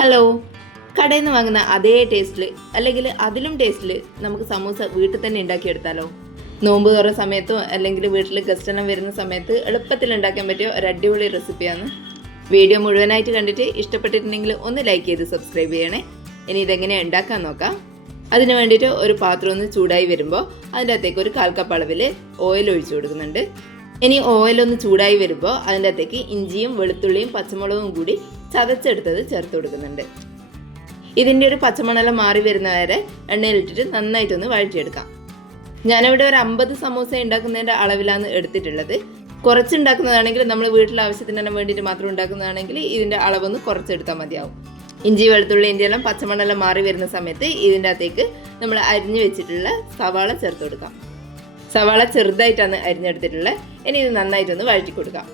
Hello, കടയിൽ നിന്ന് വാങ്ങുന്ന അതേ ടേസ്റ്റിൽ അല്ലെങ്കിൽ അതിലും ടേസ്റ്റിൽ നമുക്ക് സമൂസ വീട്ടിൽ തന്നെ ഉണ്ടാക്കിയെടുത്താലോ? നോമ്പ് തുറ സമയത്തോ അല്ലെങ്കിൽ വീട്ടിൽ ഗസ്റ്റ് എല്ലാം വരുന്ന സമയത്ത് എളുപ്പത്തിൽ ഉണ്ടാക്കാൻ പറ്റിയ ഒരു അടിപൊളി റെസിപ്പിയാണ്. വീഡിയോ മുഴുവനായിട്ട് കണ്ടിട്ട് ഇഷ്ടപ്പെട്ടിട്ടുണ്ടെങ്കിൽ ഒന്ന് ലൈക്ക് ചെയ്ത് സബ്സ്ക്രൈബ് ചെയ്യണേ. ഇനി ഇതെങ്ങനെയാണ് ഉണ്ടാക്കാൻ നോക്കാം. അതിന് വേണ്ടിയിട്ട് ഒരു പാത്രം ഒന്ന് ചൂടായി വരുമ്പോൾ അതിൻ്റെ അകത്തേക്ക് ഒരു 1/4 കപ്പ് അളവിൽ ഓയിൽ ഒഴിച്ചു കൊടുക്കുന്നുണ്ട്. ഇനി ഓയിലൊന്ന് ചൂടായി വരുമ്പോൾ അതിൻ്റെ അകത്തേക്ക് ഇഞ്ചിയും വെളുത്തുള്ളിയും പച്ചമുളകും കൂടി ചതച്ചെടുത്തത് ചേർത്ത് കൊടുക്കുന്നുണ്ട്. ഇതിൻ്റെ ഒരു പച്ചമണെല്ലാം മാറി വരുന്നവരെ എണ്ണയിലിട്ടിട്ട് നന്നായിട്ടൊന്ന് വഴറ്റിയെടുക്കാം. ഞാനിവിടെ ഒരു 50 സമൂസ ഉണ്ടാക്കുന്നതിൻ്റെ അളവിലാണ് എടുത്തിട്ടുള്ളത്. കുറച്ചുണ്ടാക്കുന്നതാണെങ്കിൽ നമ്മൾ വീട്ടിലെ ആവശ്യത്തിന് വേണ്ടിയിട്ട് മാത്രം ഉണ്ടാക്കുന്നതാണെങ്കിൽ ഇതിൻ്റെ അളവൊന്ന് കുറച്ചെടുത്താൽ മതിയാവും. ഇഞ്ചി വെളുത്തുള്ളിൻ്റെ എല്ലാം പച്ചമണെല്ലാം മാറി വരുന്ന സമയത്ത് ഇതിൻ്റെ അകത്തേക്ക് നമ്മൾ അരിഞ്ഞു വെച്ചിട്ടുള്ള സവാള ചേർത്ത് കൊടുക്കാം. സവാള ചെറുതായിട്ടാണ് അരിഞ്ഞെടുത്തിട്ടുള്ളത്. ഇനി ഇത് നന്നായിട്ടൊന്ന് വഴറ്റി കൊടുക്കാം.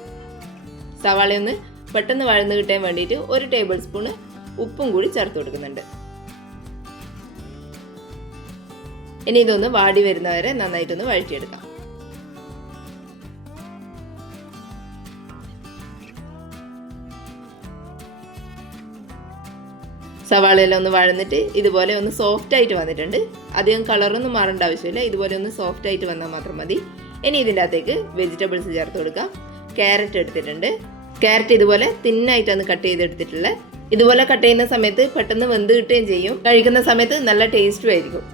സവാളയൊന്ന് പെട്ടെന്ന് വഴന്ന് കിട്ടാൻ വേണ്ടിയിട്ട് 1 ടേബിൾ സ്പൂൺ ഉപ്പും കൂടി ചേർത്ത് കൊടുക്കുന്നുണ്ട്. ഇനി ഇതൊന്ന് വാടി വരുന്നവരെ നന്നായിട്ടൊന്ന് വഴറ്റിയെടുക്കാം. സവാളയെല്ലാം ഒന്ന് വഴന്നിട്ട് ഇതുപോലെ ഒന്ന് സോഫ്റ്റ് ആയിട്ട് വന്നിട്ടുണ്ട്. അധികം കളറൊന്നും മാറേണ്ട ആവശ്യമില്ല. ഇതുപോലെ ഒന്ന് സോഫ്റ്റ് ആയിട്ട് വന്നാൽ മാത്രം മതി. ഇനി ഇതിൻ്റെ അകത്തേക്ക് വെജിറ്റബിൾസ് ചേർത്ത് കൊടുക്കാം. ക്യാരറ്റ് എടുത്തിട്ടുണ്ട്. ക്യാരറ്റ് ഇതുപോലെ തിന്നായിട്ടാണ് കട്ട് ചെയ്തെടുത്തിട്ടുള്ളത്. ഇതുപോലെ കട്ട് ചെയ്യുന്ന സമയത്ത് പെട്ടെന്ന് വെന്ത് കിട്ടുകയും ചെയ്യും. കഴിക്കുന്ന സമയത്ത് നല്ല ടേസ്റ്റും ആയിരിക്കും.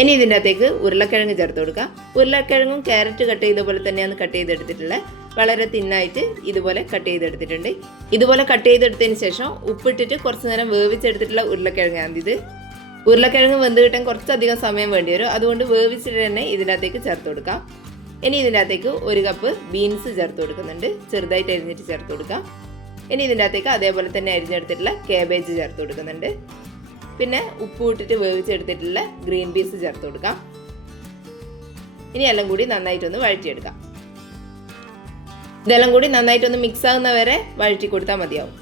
ഇനി ഇതിൻ്റെ അകത്തേക്ക് ഉരുളക്കിഴങ്ങ് ചേർത്ത് കൊടുക്കാം. ഉരുളക്കിഴങ്ങും ക്യാരറ്റ് കട്ട് ചെയ്ത പോലെ തന്നെയാണ് കട്ട് ചെയ്തെടുത്തിട്ടുള്ളത്. വളരെ തിന്നായിട്ട് ഇതുപോലെ കട്ട് ചെയ്തെടുത്തിട്ടുണ്ട്. ഇതുപോലെ കട്ട് ചെയ്തെടുത്തതിന് ശേഷം ഉപ്പിട്ടിട്ട് കുറച്ച് നേരം വേവിച്ചെടുത്തിട്ടുള്ള ഉരുളക്കിഴങ്ങാണ് ഇത്. ഉരുളക്കിഴങ്ങ് വെന്ത് കിട്ടാൻ കുറച്ചധികം സമയം വേണ്ടി വരും. അതുകൊണ്ട് വേവിച്ചിട്ട് തന്നെ ഇതിനകത്തേക്ക് ചേർത്ത് കൊടുക്കാം. ഇനി ഇതിൻ്റെ അകത്തേക്ക് 1 കപ്പ് ബീൻസ് ചേർത്ത് കൊടുക്കുന്നുണ്ട്. ചെറുതായിട്ട് അരിഞ്ഞിട്ട് ചേർത്ത് കൊടുക്കാം. ഇനി ഇതിൻ്റെ അകത്തേക്ക് അതേപോലെ തന്നെ അരിഞ്ഞെടുത്തിട്ടുള്ള കാബേജ് ചേർത്ത് കൊടുക്കുന്നുണ്ട്. പിന്നെ ഉപ്പ് ഇട്ടിട്ട് വേവിച്ചെടുത്തിട്ടുള്ള ഗ്രീൻ പീസ് ചേർത്ത് കൊടുക്കാം. ഇനി എല്ലാം കൂടി നന്നായിട്ടൊന്ന് വഴറ്റിയെടുക്കാം. ഇതെല്ലാം കൂടി നന്നായിട്ടൊന്ന് മിക്സ് ആകുന്ന വരെ വഴറ്റി കൊടുത്താൽ മതിയാവും.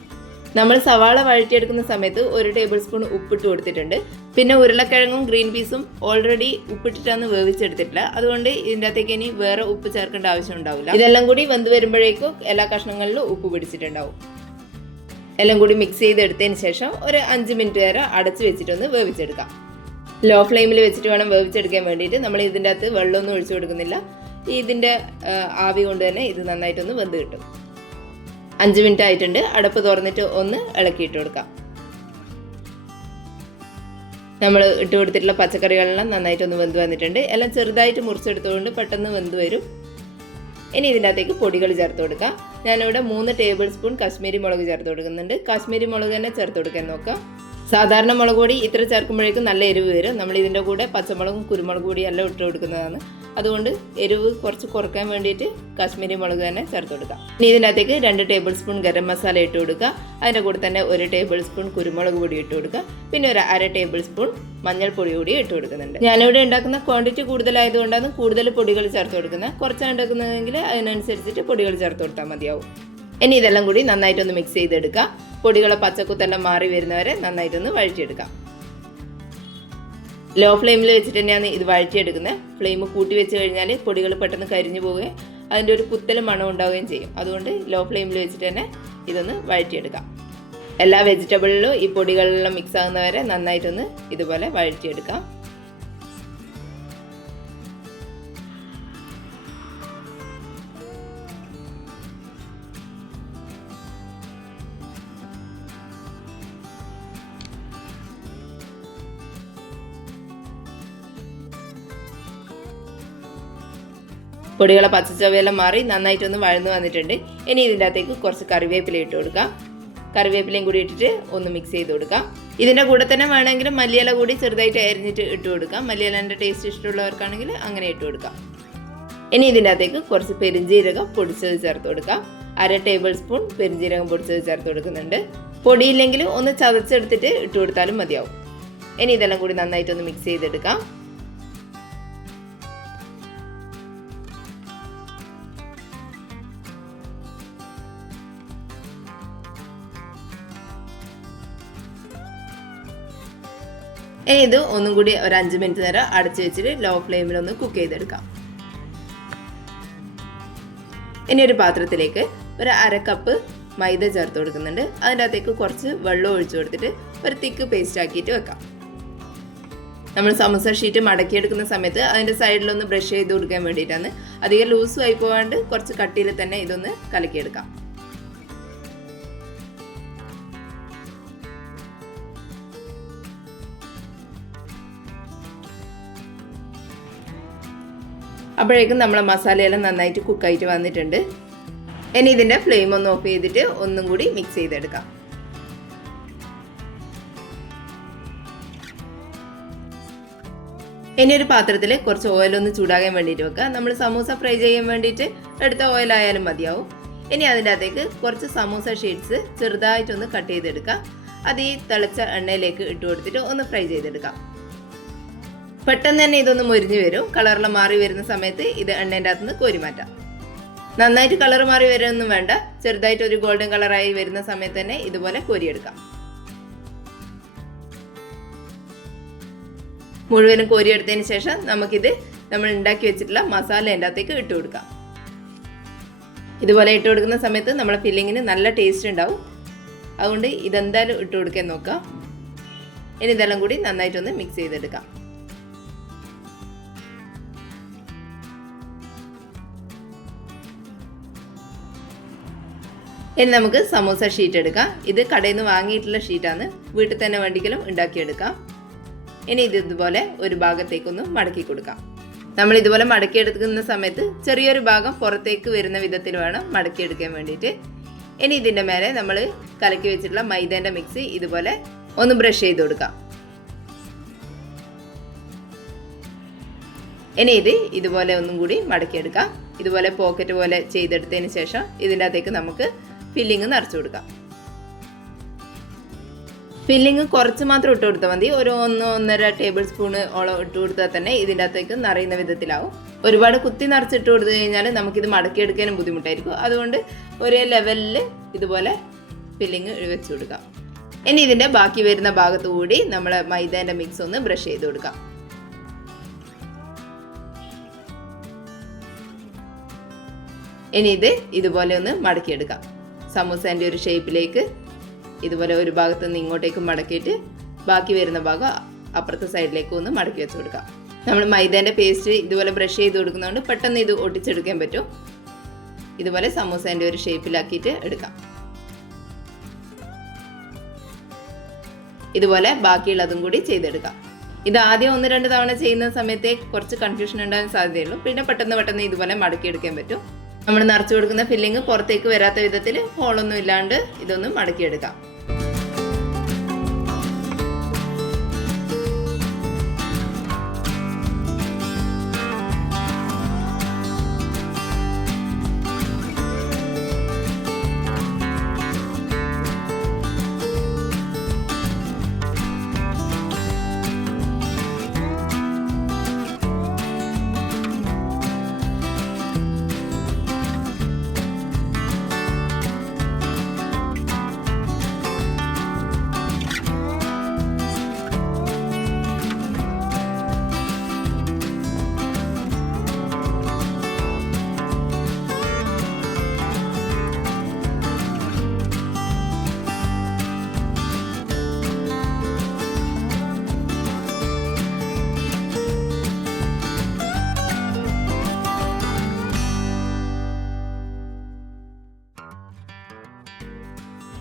നമ്മൾ സവാള വഴറ്റിയെടുക്കുന്ന സമയത്ത് 1 ടേബിൾ സ്പൂൺ ഉപ്പിട്ട് കൊടുത്തിട്ടുണ്ട്. പിന്നെ ഉരുളക്കിഴങ്ങും ഗ്രീൻ പീസും ഓൾറെഡി ഉപ്പിട്ടിട്ടാണ് വേവിച്ചെടുത്തിട്ടില്ല. അതുകൊണ്ട് ഇതിൻ്റെ അകത്തേക്ക് ഇനി വേറെ ഉപ്പ് ചേർക്കേണ്ട ആവശ്യം ഉണ്ടാവില്ല. ഇതെല്ലാം കൂടി വെന്ത് വരുമ്പോഴേക്കും എല്ലാ കഷ്ണങ്ങളിലും ഉപ്പ് പിടിച്ചിട്ടുണ്ടാവും. എല്ലാം കൂടി മിക്സ് ചെയ്തെടുത്തതിന് ശേഷം ഒരു 5 മിനിറ്റ് വരെ അടച്ച് വെച്ചിട്ടൊന്ന് വേവിച്ചെടുക്കാം. ലോ ഫ്ലെയിമിൽ വെച്ചിട്ട് വേണം വേവിച്ചെടുക്കാൻ വേണ്ടിയിട്ട്. നമ്മൾ ഇതിൻ്റെ അകത്ത് വെള്ളമൊന്നും ഒഴിച്ചു കൊടുക്കുന്നില്ല. ഇതിൻ്റെ ആവി കൊണ്ട് തന്നെ ഇത് നന്നായിട്ടൊന്ന് വെന്ത് കിട്ടും. 5 മിനിറ്റ് ആയിട്ടുണ്ട്. അടപ്പ് തുറന്നിട്ട് ഒന്ന് ഇളക്കിയിട്ട് കൊടുക്കാം. നമ്മൾ ഇട്ട് കൊടുത്തിട്ടുള്ള പച്ചക്കറികളെല്ലാം നന്നായിട്ടൊന്ന് വെന്ത് വന്നിട്ടുണ്ട്. എല്ലാം ചെറുതായിട്ട് മുറിച്ചെടുത്തുകൊണ്ട് പെട്ടെന്ന് വെന്ത് വരും. ഇനി ഇതിൻ്റെ അകത്തേക്ക് പൊടികൾ ചേർത്ത് കൊടുക്കാം. ഞാനിവിടെ 3 ടേബിൾ സ്പൂൺ കാശ്മീരി മുളക് ചേർത്ത് കൊടുക്കുന്നുണ്ട്. കാശ്മീരി മുളക് തന്നെ ചേർത്ത് കൊടുക്കാൻ നോക്കാം. സാധാരണ മുളക് പൊടി ഇത്ര ചേർക്കുമ്പോഴേക്കും നല്ല എരിവ് വരും. നമ്മൾ ഇതിൻ്റെ കൂടെ പച്ചമുളകും കുരുമുളക് പൊടിയും എല്ലാം ഇട്ട് കൊടുക്കുന്നതാണ്. അതുകൊണ്ട് എരിവ് കുറച്ച് കുറയ്ക്കാൻ വേണ്ടിയിട്ട് കാശ്മീരി മുളക് തന്നെ ചേർത്ത് കൊടുക്കാം. ഇനി ഇതിൻ്റെ അകത്തേക്ക് 2 ടേബിൾ സ്പൂൺ ഗരം മസാല ഇട്ട് കൊടുക്കുക. അതിൻ്റെ കൂടെ തന്നെ 1 ടേബിൾ സ്പൂൺ കുരുമുളക് പൊടി ഇട്ട് കൊടുക്കുക. പിന്നെ ഒരു 1/2 ടേബിൾ സ്പൂൺ മഞ്ഞൾപ്പൊടി കൂടി ഇട്ട് കൊടുക്കുന്നുണ്ട്. ഞാനിവിടെ ഉണ്ടാക്കുന്ന ക്വാണ്ടിറ്റി കൂടുതലായതുകൊണ്ടാണ് കൂടുതൽ പൊടികൾ ചേർത്ത് കൊടുക്കുന്നത്. കുറച്ചാണ് ഉണ്ടാക്കുന്നതെങ്കിൽ അതിനനുസരിച്ചിട്ട് പൊടികൾ ചേർത്ത് കൊടുത്താൽ മതിയാവും. ഇനി ഇതെല്ലാം കൂടി നന്നായിട്ടൊന്ന് മിക്സ് ചെയ്തെടുക്കുക. പൊടികളെ പച്ചക്കുത്തെല്ലാം മാറി വരുന്നവരെ നന്നായിട്ടൊന്ന് വഴറ്റിയെടുക്കാം. ലോ ഫ്ലെയിമിൽ വെച്ചിട്ട് തന്നെയാണ് ഇത് വഴറ്റിയെടുക്കുന്നത്. ഫ്ലെയിം കൂട്ടി വെച്ച് കഴിഞ്ഞാൽ പൊടികൾ പെട്ടെന്ന് കരിഞ്ഞു പോവുകയും അതിൻ്റെ ഒരു കുത്തൽ മണം ഉണ്ടാവുകയും ചെയ്യും. അതുകൊണ്ട് ലോ ഫ്ലെയിമിൽ വെച്ചിട്ട് തന്നെ ഇതൊന്ന് വഴറ്റിയെടുക്കാം. എല്ലാ വെജിറ്റബിളിലും ഈ പൊടികളെല്ലാം മിക്സ് ആകുന്നവരെ നന്നായിട്ടൊന്ന് ഇതുപോലെ വഴറ്റിയെടുക്കാം. പൊടികളെ പച്ചച്ചവയെല്ലാം മാറി നന്നായിട്ടൊന്ന് വഴന്നു വന്നിട്ടുണ്ട്. ഇനി ഇതിൻ്റെ അകത്തേക്ക് കുറച്ച് കറിവേപ്പില ഇട്ട് കൊടുക്കാം. കറിവേപ്പിലയും കൂടി ഇട്ടിട്ട് ഒന്ന് മിക്സ് ചെയ്ത് കൊടുക്കാം. ഇതിൻ്റെ കൂടെ തന്നെ വേണമെങ്കിൽ മല്ലിയില കൂടി ചെറുതായിട്ട് അരിഞ്ഞിട്ട് ഇട്ട് കൊടുക്കാം. മല്ലിയിലേൻ്റെ ടേസ്റ്റ് ഇഷ്ടമുള്ളവർക്കാണെങ്കിൽ അങ്ങനെ ഇട്ട് കൊടുക്കാം. ഇനി ഇതിൻ്റെ അകത്തേക്ക് കുറച്ച് പെരിഞ്ജീരകം പൊടിച്ചത് ചേർത്ത് കൊടുക്കാം. 1/2 ടേബിൾ സ്പൂൺ പെരിഞ്ജീരകം പൊടിച്ചത് ചേർത്ത് കൊടുക്കുന്നുണ്ട്. പൊടിയില്ലെങ്കിൽ ഒന്ന് ചതച്ചെടുത്തിട്ട് ഇട്ട് കൊടുത്താലും മതിയാവും. ഇനി ഇതെല്ലാം കൂടി നന്നായിട്ടൊന്ന് മിക്സ് ചെയ്തെടുക്കാം. ഇനി ഇത് ഒന്നും കൂടി ഒരു 5 മിനിറ്റ് നേരം അടച്ചു വെച്ചിട്ട് ലോ ഫ്ലെയിമിൽ ഒന്ന് കുക്ക് ചെയ്തെടുക്കാം. ഇനി ഒരു പാത്രത്തിലേക്ക് ഒരു 1/2 കപ്പ് മൈദ ചേർത്ത് കൊടുക്കുന്നുണ്ട്. അതിൻ്റെ അകത്തേക്ക് കുറച്ച് വെള്ളം ഒഴിച്ചു കൊടുത്തിട്ട് ഒരു തിക്ക് പേസ്റ്റ് ആക്കിയിട്ട് വെക്കാം. നമ്മൾ സമൂസ ഷീറ്റ് മടക്കിയെടുക്കുന്ന സമയത്ത് അതിൻ്റെ സൈഡിലൊന്ന് ബ്രഷ് ചെയ്ത് കൊടുക്കാൻ വേണ്ടിയിട്ടാണ്. അധികം ലൂസും ആയി പോകാണ്ട് കുറച്ച് കട്ടിയിൽ തന്നെ ഇതൊന്ന് കലക്കിയെടുക്കാം. അപ്പോഴേക്കും നമ്മളെ മസാലയെല്ലാം നന്നായിട്ട് കുക്കായിട്ട് വന്നിട്ടുണ്ട്. ഇനി ഇതിൻ്റെ ഫ്ലെയിം ഒന്ന് ഓഫ് ചെയ്തിട്ട് ഒന്നും കൂടി മിക്സ് ചെയ്തെടുക്കാം. ഇനി ഒരു പാത്രത്തിൽ കുറച്ച് ഓയിലൊന്ന് ചൂടാകാൻ വേണ്ടിയിട്ട് വെക്കുക. നമ്മൾ സമൂസ ഫ്രൈ ചെയ്യാൻ വേണ്ടിയിട്ട് എടുത്ത ഓയിലായാലും മതിയാവും. ഇനി അതിൻ്റെ അകത്തേക്ക് കുറച്ച് സമൂസ ഷീറ്റ്സ് ചെറുതായിട്ടൊന്ന് കട്ട് ചെയ്തെടുക്കുക. അത് ഈ തിളച്ച എണ്ണയിലേക്ക് ഇട്ട് കൊടുത്തിട്ട് ഒന്ന് ഫ്രൈ ചെയ്തെടുക്കാം. പെട്ടെന്ന് തന്നെ ഇതൊന്ന് മൊരിഞ്ഞ് വരും. കളറെല്ലാം മാറി വരുന്ന സമയത്ത് ഇത് എണ്ണേൻ്റെ അകത്തുനിന്ന് കോരി മാറ്റാം. നന്നായിട്ട് കളർ മാറി വരുമൊന്നും വേണ്ട. ചെറുതായിട്ട് ഒരു ഗോൾഡൻ കളറായി വരുന്ന സമയത്ത് തന്നെ ഇതുപോലെ കോരിയെടുക്കാം. മുഴുവനും കോരിയെടുത്തതിന് ശേഷം നമുക്കിത് നമ്മൾ ഉണ്ടാക്കി വെച്ചിട്ടുള്ള മസാല എൻ്റെ അകത്തേക്ക് ഇട്ട് കൊടുക്കാം. ഇതുപോലെ ഇട്ട് കൊടുക്കുന്ന സമയത്ത് നമ്മുടെ ഫില്ലിങ്ങിന് നല്ല ടേസ്റ്റ് ഉണ്ടാവും. അതുകൊണ്ട് ഇതെന്തായാലും ഇട്ട് കൊടുക്കാൻ നോക്കാം. ഇനി ഇതെല്ലാം കൂടി നന്നായിട്ടൊന്ന് മിക്സ് ചെയ്തെടുക്കാം. ഇനി നമുക്ക് സമൂസ ഷീറ്റ് എടുക്കാം. ഇത് കടയിൽ നിന്ന് വാങ്ങിയിട്ടുള്ള ഷീറ്റാണ്. വീട്ടിൽ തന്നെ വേണ്ടിക്കലും ഉണ്ടാക്കിയെടുക്കാം. ഇനി ഇതുപോലെ ഒരു ഭാഗത്തേക്കൊന്ന് മടക്കി കൊടുക്കാം. നമ്മൾ ഇതുപോലെ മടക്കിയെടുക്കുന്ന സമയത്ത് ചെറിയൊരു ഭാഗം പുറത്തേക്ക് വരുന്ന വിധത്തിൽ വേണം മടക്കിയെടുക്കാൻ വേണ്ടിയിട്ട്. ഇനി ഇതിൻ്റെ മേലെ നമ്മൾ കലക്കി വെച്ചിട്ടുള്ള മൈദേൻ്റെ മിക്സ് ഇതുപോലെ ഒന്ന് ബ്രഷ് ചെയ്ത് കൊടുക്കാം. ഇനി ഇതുപോലെ ഒന്നും കൂടി മടക്കിയെടുക്കാം. ഇതുപോലെ പോക്കറ്റ് പോലെ ചെയ്തെടുത്തതിന് ശേഷം ഇതിൻ്റെ അകത്തേക്ക് നമുക്ക് ഫില്ലിങ് നിറച്ചു കൊടുക്കാം. ഫില്ലിങ് കുറച്ച് മാത്രം ഇട്ട് കൊടുത്താൽ മതി. ഒരു 1-1.5 ടേബിൾ സ്പൂണ് ഓളം ഇട്ട് കൊടുത്താൽ തന്നെ ഇതിൻ്റെ അകത്തേക്ക് നിറയുന്ന വിധത്തിലാവും. ഒരുപാട് കുത്തി നിറച്ചിട്ട് കൊടുത്തു കഴിഞ്ഞാൽ നമുക്കിത് മടക്കിയെടുക്കാനും ബുദ്ധിമുട്ടായിരിക്കും. അതുകൊണ്ട് ഒരേ ലെവലിൽ ഇതുപോലെ ഫില്ലിങ് വെച്ച് കൊടുക്കാം. ഇനി ഇതിൻ്റെ ബാക്കി വരുന്ന ഭാഗത്തു കൂടി നമ്മൾ മൈദേൻ്റെ മിക്സ് ഒന്ന് ബ്രഷ് ചെയ്ത് കൊടുക്കാം. ഇനി ഇതുപോലെ ഒന്ന് മടക്കിയെടുക്കാം. സമൂസേൻ്റെ ഒരു ഷേപ്പിലേക്ക് ഇതുപോലെ ഒരു ഭാഗത്ത് നിന്ന് ഇങ്ങോട്ടേക്ക് മടക്കിയിട്ട് ബാക്കി വരുന്ന ഭാഗം അപ്പുറത്തെ സൈഡിലേക്ക് ഒന്ന് മടക്കി വെച്ച് കൊടുക്കാം. നമ്മൾ മൈദേൻ്റെ പേസ്റ്റ് ഇതുപോലെ ബ്രഷ് ചെയ്ത് കൊടുക്കുന്നതുകൊണ്ട് പെട്ടെന്ന് ഇത് ഒട്ടിച്ചെടുക്കാൻ പറ്റും. ഇതുപോലെ സമൂസേൻ്റെ ഒരു ഷേപ്പിലാക്കിയിട്ട് എടുക്കാം. ഇതുപോലെ ബാക്കിയുള്ളതും കൂടി ചെയ്തെടുക്കാം. ഇത് ആദ്യം 1-2 തവണ ചെയ്യുന്ന സമയത്തെ കുറച്ച് കൺഫ്യൂഷൻ ഉണ്ടാകാൻ സാധ്യതയുള്ളൂ. പിന്നെ പെട്ടെന്ന് ഇതുപോലെ മടക്കിയെടുക്കാൻ പറ്റും. നമ്മൾ നിറച്ചു കൊടുക്കുന്ന ഫില്ലിങ് പുറത്തേക്ക് വരാത്ത വിധത്തിൽ ഹോളൊന്നും ഇല്ലാണ്ട് ഇതൊന്ന് മടക്കിയെടുക്കാം.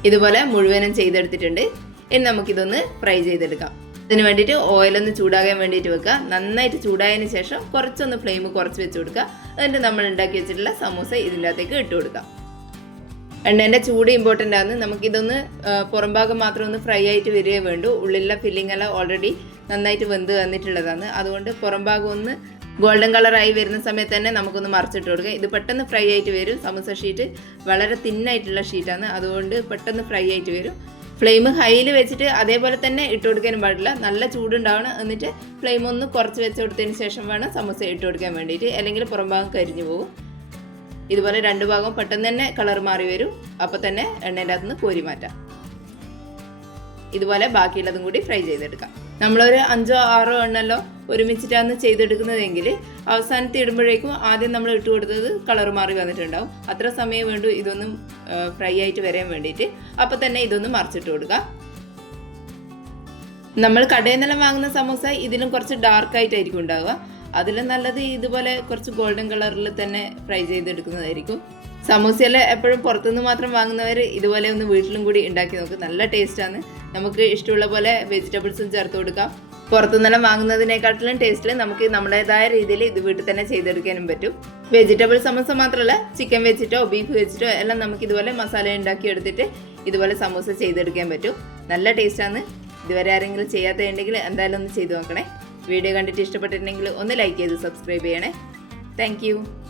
ഇതുപോലെ മുഴുവനും ചെയ്തെടുത്തിട്ടുണ്ട്. ഇനി നമുക്കിതൊന്ന് ഫ്രൈ ചെയ്തെടുക്കാം. ഇതിന് വേണ്ടിയിട്ട് ഓയിലൊന്ന് ചൂടാകാൻ വേണ്ടിയിട്ട് വെക്കുക. നന്നായിട്ട് ചൂടായതിന് ശേഷം കുറച്ചൊന്ന് ഫ്ലെയിം കുറച്ച് വെച്ച് കൊടുക്കുക. എന്നിട്ട് നമ്മൾ ഉണ്ടാക്കി വെച്ചിട്ടുള്ള സമൂസ ഇതിൻ്റെ അകത്തേക്ക് ഇട്ട് കൊടുക്കാം. എണ്ണേൻ്റെ ചൂട് ഇമ്പോർട്ടൻ്റ് ആണ്. നമുക്കിതൊന്ന് പുറം ഭാഗം മാത്രം ഒന്ന് ഫ്രൈ ആയിട്ട് വരികയേ വേണ്ടൂ. ഉള്ളിലുള്ള ഫില്ലിംഗ് എല്ലാം ഓൾറെഡി നന്നായിട്ട് വെന്ത് വന്നിട്ടുള്ളതാണ്. അതുകൊണ്ട് പുറം ഭാഗം ഒന്ന് ഗോൾഡൻ കളറായി വരുന്ന സമയത്ത് തന്നെ നമുക്കൊന്ന് മറിച്ചിട്ട് കൊടുക്കുക. ഇത് പെട്ടെന്ന് ഫ്രൈ ആയിട്ട് വരും. സമൂസ ഷീറ്റ് വളരെ തിന്നായിട്ടുള്ള ഷീറ്റാണ്. അതുകൊണ്ട് പെട്ടെന്ന് ഫ്രൈ ആയിട്ട് വരും. ഫ്ലെയിം ഹൈയിൽ വെച്ചിട്ട് അതേപോലെ തന്നെ ഇട്ട് കൊടുക്കാനും പാടില്ല. നല്ല ചൂടുണ്ടാവണം. എന്നിട്ട് ഫ്ലെയിം ഒന്ന് കുറച്ച് വെച്ച് കൊടുത്തതിന് ശേഷം വേണം സമൂസ ഇട്ട് കൊടുക്കാൻ വേണ്ടിയിട്ട്. അല്ലെങ്കിൽ പുറം ഭാഗം കരിഞ്ഞു പോകും. ഇതുപോലെ 2 ഭാഗവും പെട്ടെന്ന് തന്നെ കളർ മാറി വരും. അപ്പോൾ തന്നെ എണ്ണേൻ്റെ അകത്തുനിന്ന് കോരി മാറ്റാം. ഇതുപോലെ ബാക്കിയുള്ളതും കൂടി ഫ്രൈ ചെയ്തെടുക്കാം. നമ്മളൊരു 5-6 എണ്ണല്ലോ ഒരുമിച്ചിട്ടാണ് ചെയ്തെടുക്കുന്നതെങ്കിൽ അവസാനത്തെ ഇടുമ്പോഴേക്കും ആദ്യം നമ്മൾ ഇട്ട് കൊടുത്തത് കളർ മാറി വന്നിട്ടുണ്ടാവും. അത്ര സമയം വേണ്ടു ഇതൊന്നും ഫ്രൈ ആയിട്ട് വരാൻ വേണ്ടിയിട്ട്. അപ്പോൾ തന്നെ ഇതൊന്ന് മറിച്ചിട്ട് കൊടുക്കുക. നമ്മൾ കടയിൽ നിന്നെല്ലാം വാങ്ങുന്ന സമൂസ ഇതിലും കുറച്ച് ഡാർക്കായിട്ടായിരിക്കും ഉണ്ടാവുക. അതിലും നല്ലത് ഇതുപോലെ കുറച്ച് ഗോൾഡൻ കളറിൽ തന്നെ ഫ്രൈ ചെയ്തെടുക്കുന്നതായിരിക്കും. സമൂസയെല്ലാം എപ്പോഴും പുറത്തുനിന്ന് മാത്രം വാങ്ങുന്നവർ ഇതുപോലെ ഒന്ന് വീട്ടിലും കൂടി ഉണ്ടാക്കി നോക്കും. നല്ല ടേസ്റ്റാണ്. നമുക്ക് ഇഷ്ടമുള്ള പോലെ വെജിറ്റബിൾസും ചേർത്ത് കൊടുക്കാം. പുറത്തുനിന്നെല്ലാം വാങ്ങുന്നതിനെക്കാട്ടിലും ടേസ്റ്റിൽ നമുക്ക് നമ്മുടേതായ രീതിയിൽ ഇത് വീട്ടിൽ തന്നെ ചെയ്തെടുക്കാനും പറ്റും. വെജിറ്റബിൾ സമൂസ മാത്രമല്ല, ചിക്കൻ വെച്ചിട്ടോ ബീഫ് വെച്ചിട്ടോ എല്ലാം നമുക്ക് ഇതുപോലെ മസാല ഉണ്ടാക്കി എടുത്തിട്ട് ഇതുപോലെ സമൂസ ചെയ്തെടുക്കാൻ പറ്റും. നല്ല ടേസ്റ്റാണ്. ഇതുവരെ ആരെങ്കിലും ചെയ്യാത്തതുണ്ടെങ്കിൽ എന്തായാലും ഒന്ന് ചെയ്ത് നോക്കണേ. വീഡിയോ കണ്ടിട്ട് ഇഷ്ടപ്പെട്ടിട്ടുണ്ടെങ്കിൽ ഒന്ന് ലൈക്ക് ചെയ്ത് സബ്സ്ക്രൈബ് ചെയ്യണേ. താങ്ക്